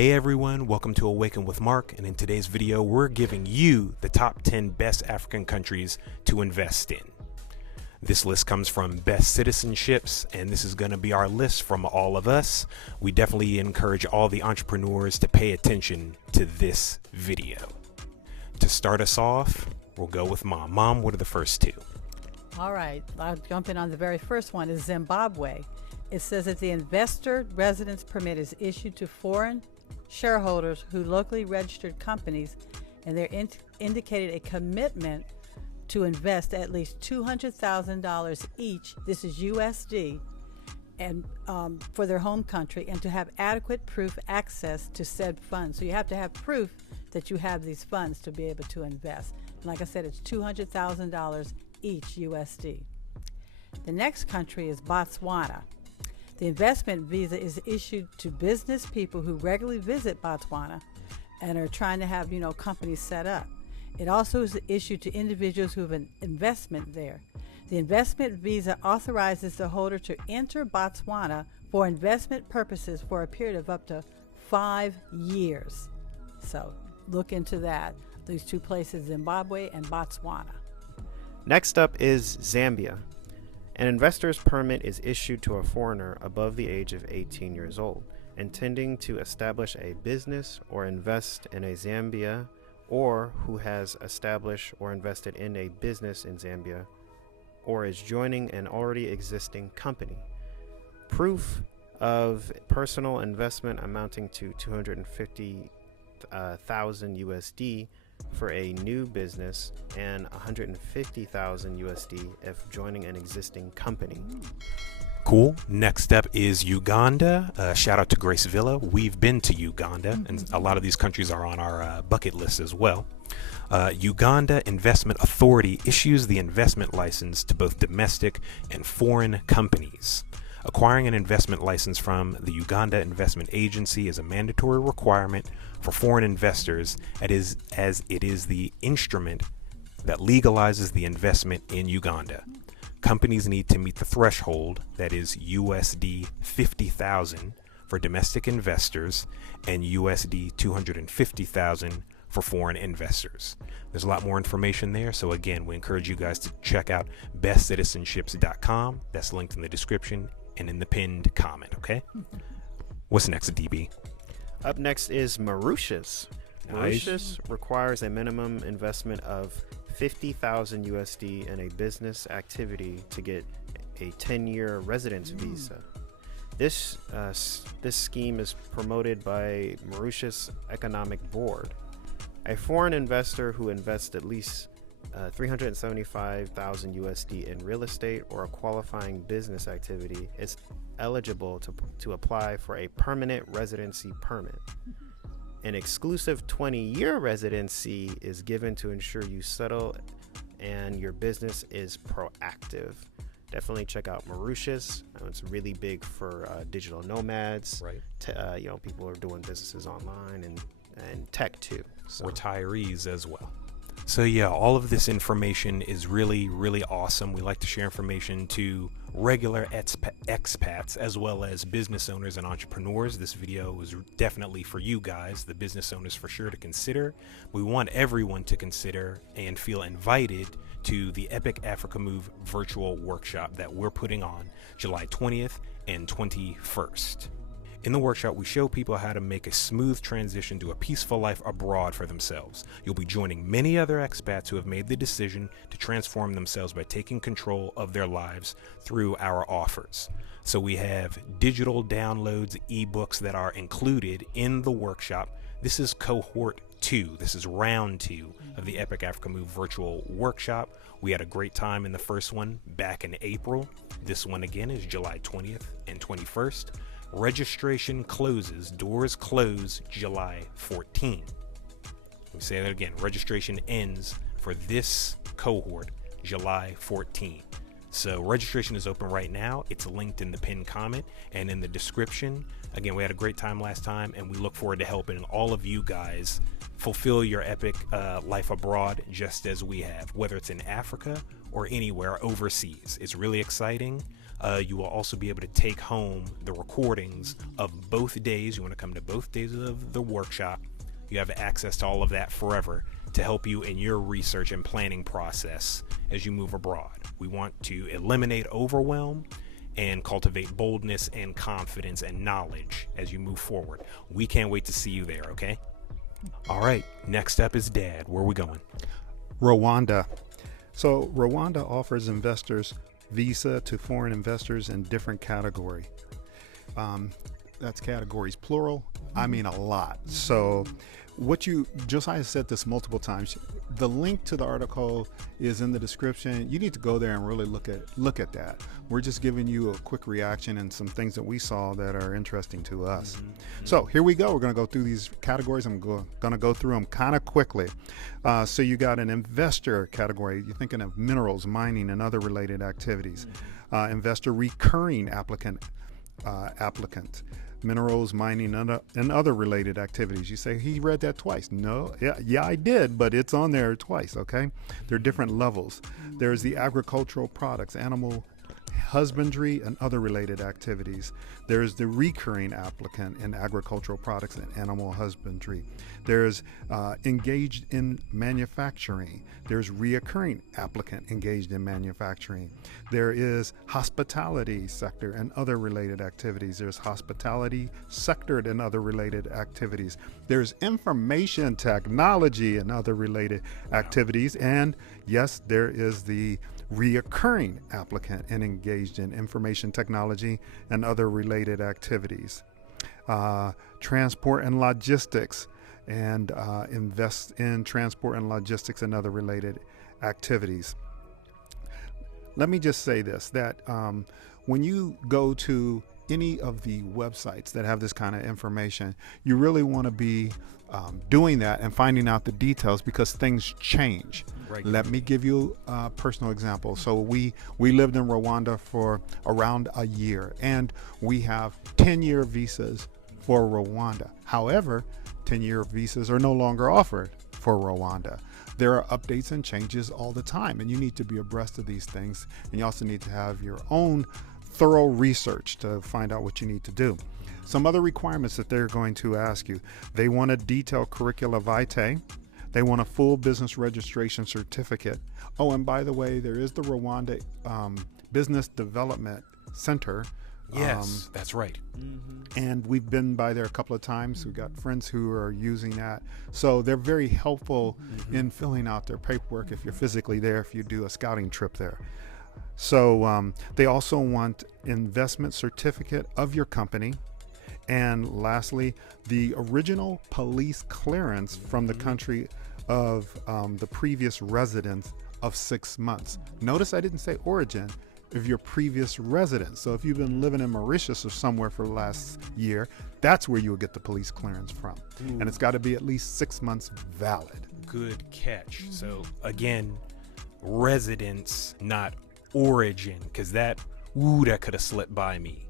Hey everyone, welcome to Awaken with Mark, and in today's video we're giving you the top 10 best African countries to invest in. This list comes from Best Citizenships, and this is going to be our list from all of us. We definitely encourage all the entrepreneurs to pay attention to this video. To start us off, we'll go with Mom. Mom, what are the first two? All right, I'll jump in on the very first one is Zimbabwe. It says that the investor residence permit is issued to foreign shareholders who locally registered companies, and they're indicated a commitment to invest at least $200,000 each, this is USD, and for their home country, and to have adequate proof access to said funds. So you have to have proof that you have these funds to be able to invest. And like I said, it's $200,000 each USD. The next country is Botswana. The investment visa is issued to business people who regularly visit Botswana and are trying to have, companies set up. It also is issued to individuals who have an investment there. The investment visa authorizes the holder to enter Botswana for investment purposes for a period of up to 5 years. So look into that. These two places, Zimbabwe and Botswana. Next up is Zambia. An investor's permit is issued to a foreigner above the age of 18 years old, intending to establish a business or invest in a Zambia, or who has established or invested in a business in Zambia, or is joining an already existing company. Proof of personal investment amounting to 250,000 USD for a new business and 150,000 USD if joining an existing company. Cool. Next up is Uganda. Shout out to Grace Villa. We've been to Uganda, and a lot of these countries are on our bucket list as well. Uganda Investment Authority issues the investment license to both domestic and foreign companies. Acquiring an investment license from the Uganda Investment Agency is a mandatory requirement for foreign investors, as it is the instrument that legalizes the investment in Uganda. Companies need to meet the threshold, that is USD 50,000 for domestic investors and USD 250,000 for foreign investors. There's a lot more information there, so again, we encourage you guys to check out bestcitizenships.com. That's linked in the description and in the pinned comment, okay? What's next, DB? Up next is Mauritius. Nice. Mauritius requires a minimum investment of 50,000 USD in a business activity to get a 10-year residence visa. This scheme is promoted by Mauritius Economic Board. A foreign investor who invests at least 375,000 USD in real estate or a qualifying business activity is eligible to apply for a permanent residency permit. An exclusive 20-year residency is given to ensure you settle and your business is proactive. Definitely check out Mauritius. It's really big for digital nomads. Right. People are doing businesses online and tech too. So. Retirees as well. So yeah, all of this information is really, really awesome. We like to share information to regular expats as well as business owners and entrepreneurs. This video is definitely for you guys, the business owners, for sure to consider. We want everyone to consider and feel invited to the Epic Africa Move virtual workshop that we're putting on July 20th and 21st. In the workshop, we show people how to make a smooth transition to a peaceful life abroad for themselves. You'll be joining many other expats who have made the decision to transform themselves by taking control of their lives through our offers. So we have digital downloads, ebooks that are included in the workshop. This is cohort 2. This is round 2 of the Epic Africa Move virtual workshop. We had a great time in the first one back in April. This one again is July 20th and 21st. Registration closes, doors close July 14. Let me say that again. Registration ends for this cohort July 14. So registration is open right now. It's linked in the pinned comment and in the description. Again, we had a great time last time, and we look forward to helping all of you guys fulfill your epic life abroad just as we have, whether it's in Africa or anywhere overseas. It's really exciting. You will also be able to take home the recordings of both days. You want to come to both days of the workshop. You have access to all of that forever to help you in your research and planning process as you move abroad. We want to eliminate overwhelm and cultivate boldness and confidence and knowledge as you move forward. We can't wait to see you there, okay? All right, next up is Dad. Where are we going? Rwanda. So Rwanda offers investors visa to foreign investors in different category. That's categories plural. I mean a lot. So Josiah said this multiple times. The link to the article is in the description. You need to go there and really look at that. We're just giving you a quick reaction and some things that we saw that are interesting to us. So here we go. We're going to go through these categories. I'm going to go through them kind of quickly. So you got an investor category. You're thinking of minerals, mining, and other related activities. Investor recurring applicant. Minerals, mining, and other related activities. You say, he read that twice. No, yeah, I did, but it's on there twice, okay? There are different levels. There's the agricultural products, animal husbandry, and other related activities. There's the recurring applicant in agricultural products and animal husbandry. There's engaged in manufacturing. There's reoccurring applicant engaged in manufacturing. There is hospitality sector and other related activities. There's hospitality sectored and other related activities. There's information technology and other related activities. And yes, there is the reoccurring applicant and engaged in information technology and other related activities. Transport and logistics, and invest in transport and logistics and other related activities. Let me just say this, that when you go to any of the websites that have this kind of information, you really want to be doing that and finding out the details, because things change. Right. Let me give you a personal example. So we lived in Rwanda for around a year, and we have 10-year visas for Rwanda. However, 10-year visas are no longer offered for Rwanda. There are updates and changes all the time, and you need to be abreast of these things. And you also need to have your own thorough research to find out what you need to do. Some other requirements that they're going to ask you: they want a detailed curricula vitae. They want a full business registration certificate. Oh, and by the way, there is the Rwanda Business Development Center. Yes, that's right. And we've been by there a couple of times. We've got friends who are using that. So they're very helpful in filling out their paperwork if you're physically there, if you do a scouting trip there. So they also want investment certificate of your company. And lastly, the original police clearance from the country of the previous residence of 6 months. Notice I didn't say origin, of your previous residence. So if you've been living in Mauritius or somewhere for the last year, that's where you'll get the police clearance from. And it's got to be at least 6 months valid. Good catch. So again, residence, not origin, because that could have slipped by me.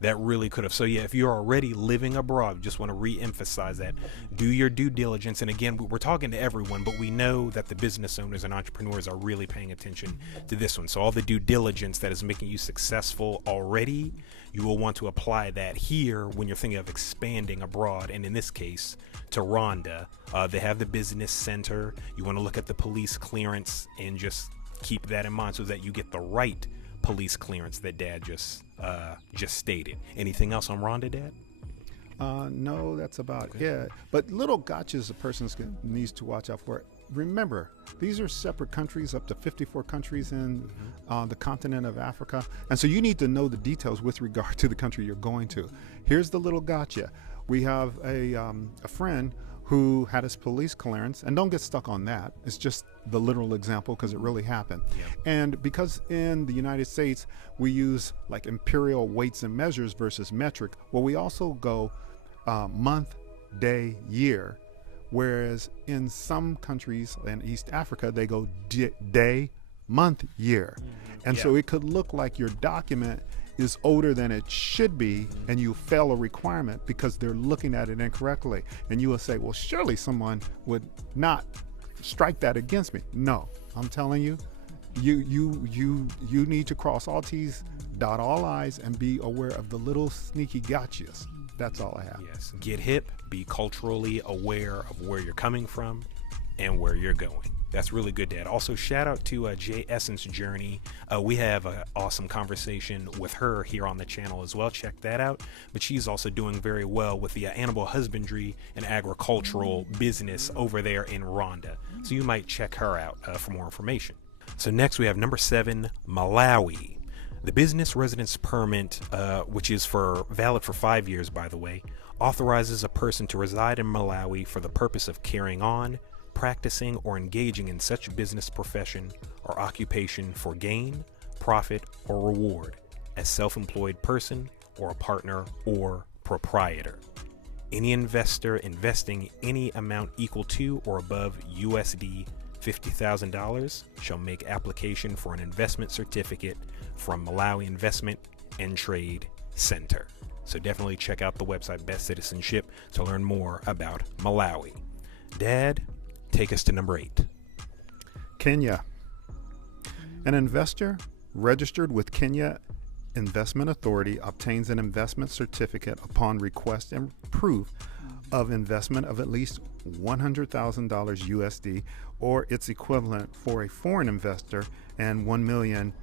That really could have. So yeah, if you're already living abroad, just want to re-emphasize that. Do your due diligence. And again, we're talking to everyone, but we know that the business owners and entrepreneurs are really paying attention to this one. So all the due diligence that is making you successful already, you will want to apply that here when you're thinking of expanding abroad. And in this case, to Rwanda, they have the business center. You want to look at the police clearance and just keep that in mind so that you get the right police clearance that Dad just stated. Anything else on Rwanda, Dad? No, that's about it. But little gotchas a person needs to watch out for. Remember, these are separate countries, up to 54 countries in the continent of Africa. And so you need to know the details with regard to the country you're going to. Here's the little gotcha. We have a friend who had his police clearance, and don't get stuck on that. It's just the literal example because it really happened. Yep. And because in the United States, we use like imperial weights and measures versus metric, well, we also go month, day, year, whereas in some countries in East Africa, they go day, month, year. And so it could look like your document is older than it should be, and you fail a requirement because they're looking at it incorrectly. And you will say, well, surely someone would not strike that against me. No, I'm telling you, You need to cross all T's, dot all I's, and be aware of the little sneaky gotchas. That's all I have. Yes. Get hip, be culturally aware of where you're coming from and where you're going. That's really good, Dad. Also, shout out to J Essence Journey. We have an awesome conversation with her here on the channel as well. Check that out. But she's also doing very well with the animal husbandry and agricultural business over there in Rwanda. So you might check her out for more information. So next we have number 7, Malawi. The business residence permit, which is valid for 5 years, by the way, authorizes a person to reside in Malawi for the purpose of carrying on, practicing, or engaging in such business profession or occupation for gain, profit, or reward as self-employed person or a partner or proprietor. Any investor investing any amount equal to or above USD $50,000 shall make application for an investment certificate from Malawi Investment and Trade Center. So definitely check out the website Best Citizenship to learn more about Malawi. Dad, take us to number 8. Kenya. An investor registered with Kenya Investment Authority obtains an investment certificate upon request and proof of investment of at least $100,000 USD or its equivalent for a foreign investor, and 1 million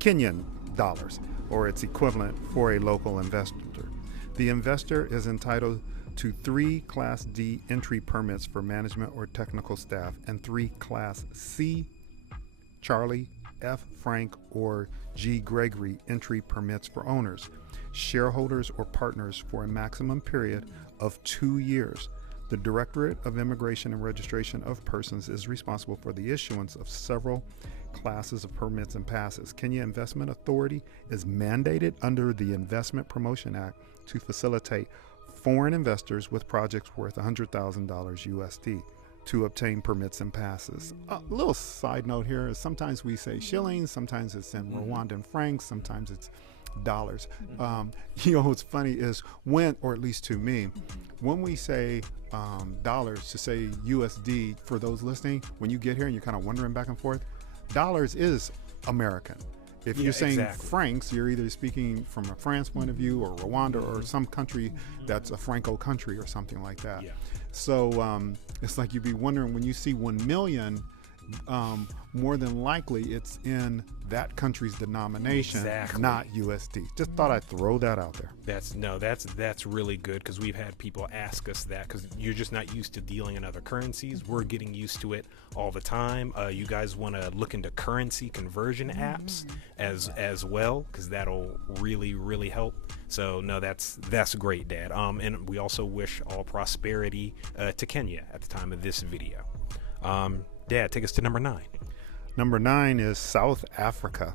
Kenyan dollars or its equivalent for a local investor. The investor is entitled to 3 Class D entry permits for management or technical staff and 3 Class C Charlie, F Frank, or G Gregory entry permits for owners, shareholders, or partners for a maximum period of 2 years. The Directorate of Immigration and Registration of Persons is responsible for the issuance of several classes of permits and passes. Kenya Investment Authority is mandated under the Investment Promotion Act to facilitate foreign investors with projects worth $100,000 USD to obtain permits and passes. A little side note here is sometimes we say shillings, sometimes it's in Rwandan francs, sometimes it's dollars. What's funny is when, or at least to me, when we say dollars to say USD, for those listening, when you get here and you're kind of wondering back and forth, dollars is American. If you're saying francs, you're either speaking from a France point of view or Rwanda or some country that's a Franco country or something like that. Yeah. So it's like you'd be wondering when you see 1 million, more than likely it's in that country's denomination, not USD. Just thought I'd throw that out there. That's really good, because we've had people ask us that, because you're just not used to dealing in other currencies. We're getting used to it all the time. You guys want to look into currency conversion apps as well, because that'll really help. So no, that's great, Dad. And we also wish all prosperity to Kenya at the time of this video. Dad, take us to number 9. Number 9 is South Africa.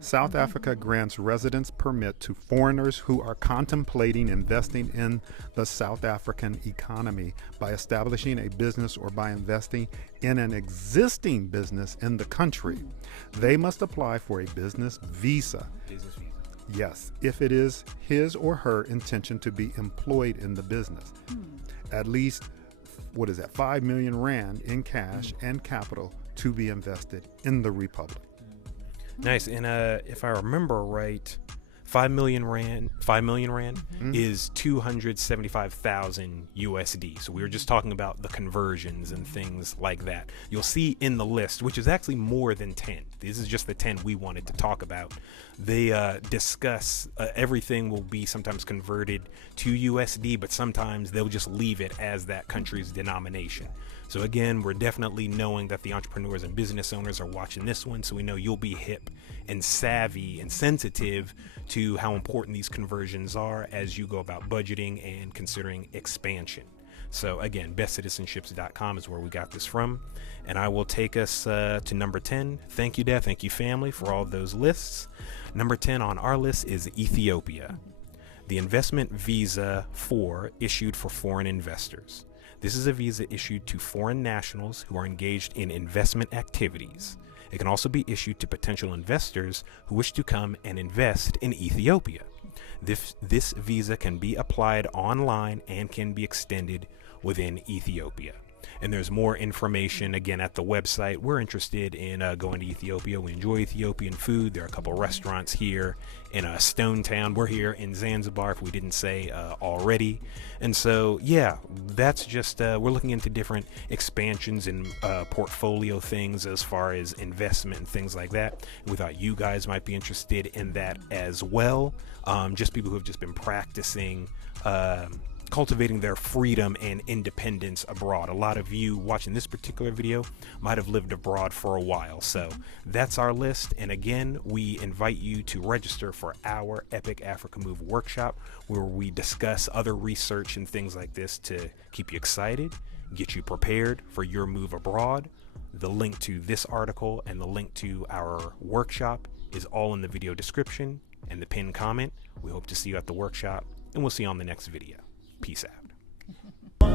South Africa grants residence permit to foreigners who are contemplating investing in the South African economy by establishing a business or by investing in an existing business in the country. They must apply for a business visa. Business visa. Yes, if it is his or her intention to be employed in the business. At least, 5 million rand in cash and capital to be invested in the Republic. Nice. And if I remember right, 5 million rand is 275,000 USD. So we were just talking about the conversions and things like that. You'll see in the list, which is actually more than 10. This is just the 10 we wanted to talk about. They discuss everything will be sometimes converted to USD, but sometimes they'll just leave it as that country's denomination. So again, we're definitely knowing that the entrepreneurs and business owners are watching this one, so we know you'll be hip and savvy and sensitive to how important these conversions are as you go about budgeting and considering expansion. So again, bestcitizenships.com is where we got this from. And I will take us to number 10. Thank you, Dad. Thank you, family, for all those lists. Number 10 on our list is Ethiopia. The investment visa issued for foreign investors. This is a visa issued to foreign nationals who are engaged in investment activities. It can also be issued to potential investors who wish to come and invest in Ethiopia. This visa can be applied online and can be extended within Ethiopia. And there's more information again at the website. We're interested in going to Ethiopia. We enjoy Ethiopian food. There are a couple restaurants here in Stone Town. We're here in Zanzibar, if we didn't say already. And so, yeah, that's just, we're looking into different expansions and portfolio things as far as investment and things like that. We thought you guys might be interested in that as well. Just people who have just been practicing cultivating their freedom and independence abroad. A lot of you watching this particular video might have lived abroad for a while. So that's our list. And again, we invite you to register for our Epic Africa Move workshop, where we discuss other research and things like this to keep you excited, get you prepared for your move abroad. The link to this article and the link to our workshop is all in the video description and the pinned comment. We hope to see you at the workshop, and we'll see you on the next video. Peace out.